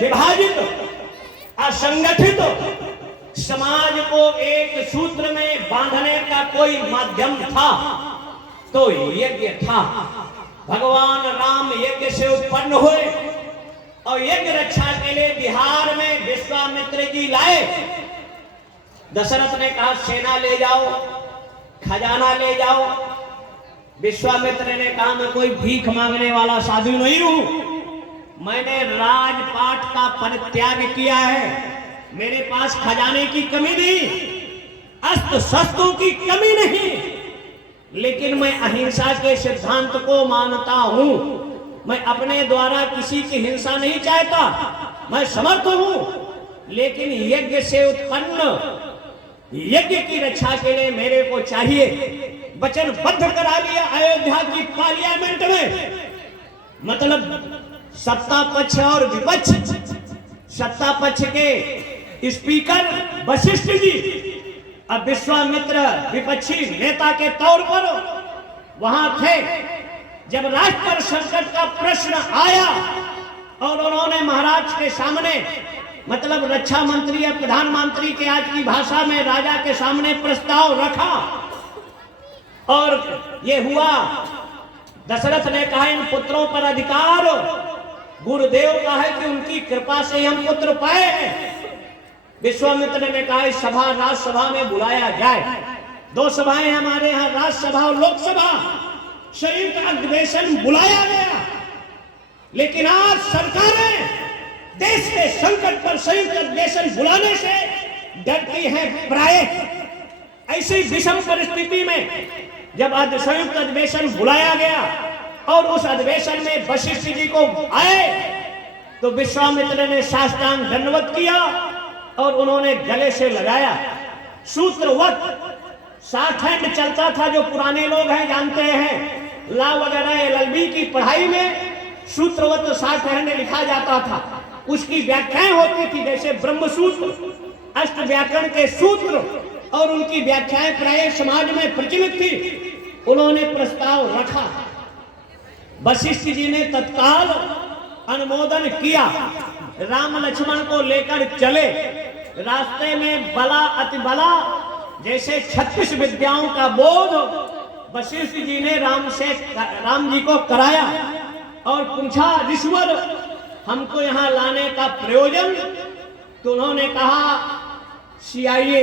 विभाजित असंगठित समाज को एक सूत्र में बांधने का कोई माध्यम था तो यज्ञ था। भगवान राम यज्ञ से उत्पन्न हुए और यज्ञ रक्षा के लिए बिहार में विश्वामित्र जी लाए। दशरथ ने कहा सेना ले जाओ, खजाना ले जाओ। विश्वामित्र ने कहा मैं कोई भीख मांगने वाला साधु नहीं हूं, मैंने राजपाट का परित्याग किया है, मेरे पास खजाने की कमी नहीं, अस्त्र शस्त्रों की कमी नहीं, लेकिन मैं अहिंसा के सिद्धांत को मानता हूं। मैं अपने द्वारा किसी की हिंसा नहीं चाहता, मैं समर्थ हूं, लेकिन यज्ञ से उत्पन्न यज्ञ की रक्षा के लिए मेरे को चाहिए। वचनबद्ध करा लिया अयोध्या की पार्लियामेंट में। मतलब सत्ता पक्ष और विपक्ष, सत्ता पक्ष के स्पीकर वशिष्ठ जी, अब विश्वामित्र विपक्षी नेता के तौर पर वहां थे। जब राष्ट्र पर संकट का प्रश्न आया और उन्होंने महाराज के सामने, मतलब रक्षा मंत्री या प्रधानमंत्री के आज की भाषा में राजा के सामने प्रस्ताव रखा और ये हुआ। दशरथ ने कहा इन पुत्रों पर अधिकार गुरुदेव का है कि उनकी कृपा से हम पुत्र पाए हैं। विश्वामित्र ने कहा इस सभा राज्यसभा में बुलाया जाए। दो सभाएं हमारे यहाँ, राज्यसभा और लोकसभा, संयुक्त अधिवेशन बुलाया गया। लेकिन आज सरकारें देश के संकट पर संयुक्त अधिवेशन बुलाने से डरती हैं। प्राय ऐसी विषम परिस्थिति में जब आज संयुक्त अधिवेशन बुलाया गया और उस अधिवेशन में वशिष्ठ जी को आए तो विश्वामित्र ने साष्टांग दंडवत किया और उन्होंने गले से लगाया। सूत्रवत साठैंड चलता था, जो पुराने लोग हैं जानते हैं, ला वगैरह एलएलबी की पढ़ाई में सूत्रवत साठैंड लिखा जाता था। उसकी व्याख्याएं होती थी, जैसे ब्रह्म सूत्र, अष्ट व्याकरण के सूत्र, और उनकी व्याख्याएं प्राय समाज में प्रचलित थी। उन्होंने प्रस्ताव रखा, वशिष्ठ जी ने तत्काल अनुमोदन किया। राम लक्ष्मण को लेकर चले, रास्ते में बला अति बला जैसे 36 विद्याओं का बोध वशिष्ठ जी ने राम जी को कराया और पूछा ऋषवर हमको यहाँ लाने का प्रयोजन। तो उन्होंने कहा CIA,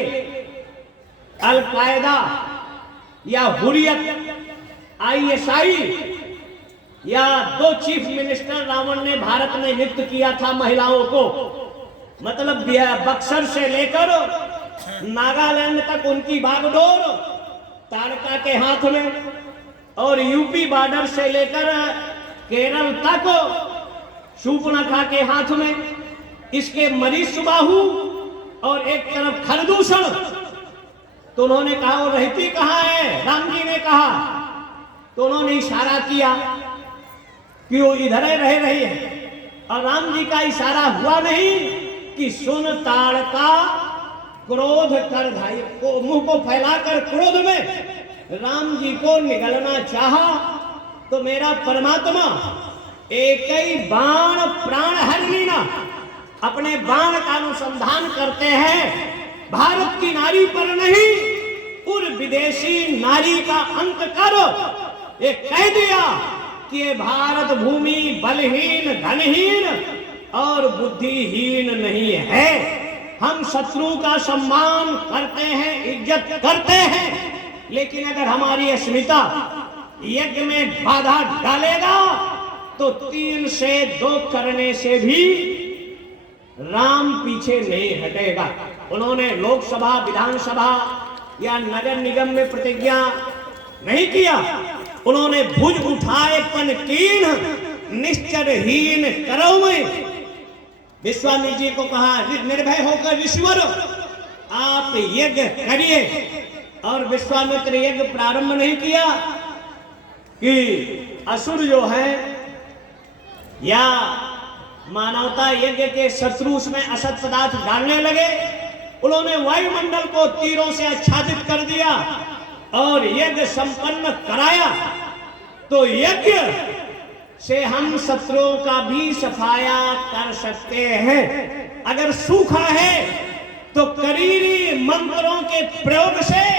अल-कायदा या हुर्रियत, ISI या 2 चीफ मिनिस्टर रावण ने भारत में नियुक्त किया था महिलाओं को। मतलब बक्सर से लेकर नागालैंड तक उनकी बागडोर तारका के हाथ में, और यूपी बॉर्डर से लेकर केरल तक शूर्पणखा के हाथ में। इसके मरीसुबाहु और एक तरफ खरदूषण। तो उन्होंने कहा वो रहती कहाँ है? राम जी ने कहा। तो उन्होंने इशारा किया कि वो इधर रह रही है, और राम जी का इशारा हुआ नहीं कि सुन ताड़का क्रोध कर धाई को, मुंह को फैलाकर क्रोध में राम जी को निगलना चाहा। तो मेरा परमात्मा एक ही बाण प्राण हर लीना, अपने बाण का अनुसंधान करते हैं भारत की नारी पर नहीं, उन विदेशी नारी का अंत करो। ये कह दिया कि ये भारत भूमि बलहीन, धनहीन और बुद्धिहीन नहीं है। हम शत्रु का सम्मान करते हैं, इज्जत करते हैं, लेकिन अगर हमारी अस्मिता यज्ञ में बाधा डालेगा तो 3 से 2 करने से भी राम पीछे नहीं हटेगा। उन्होंने लोकसभा, विधानसभा या नगर निगम में प्रतिज्ञा नहीं किया, उन्होंने भुज उठाए पन कीन निश्चरहीन करो में। विश्वामित्र जी को कहा निर्भय होकर ईश्वर आप यज्ञ करिए, और विश्वामित्र यज्ञ प्रारंभ नहीं किया कि असुर जो है या मानवता यज्ञ के शत्रु उसमें असत पदार्थ डालने लगे। उन्होंने वायुमंडल को तीरों से आच्छादित कर दिया और यज्ञ संपन्न कराया। तो यज्ञ से हम शत्रुओं का भी सफाया कर सकते हैं। अगर सूखा है तो करीरी मंत्रों के प्रयोग से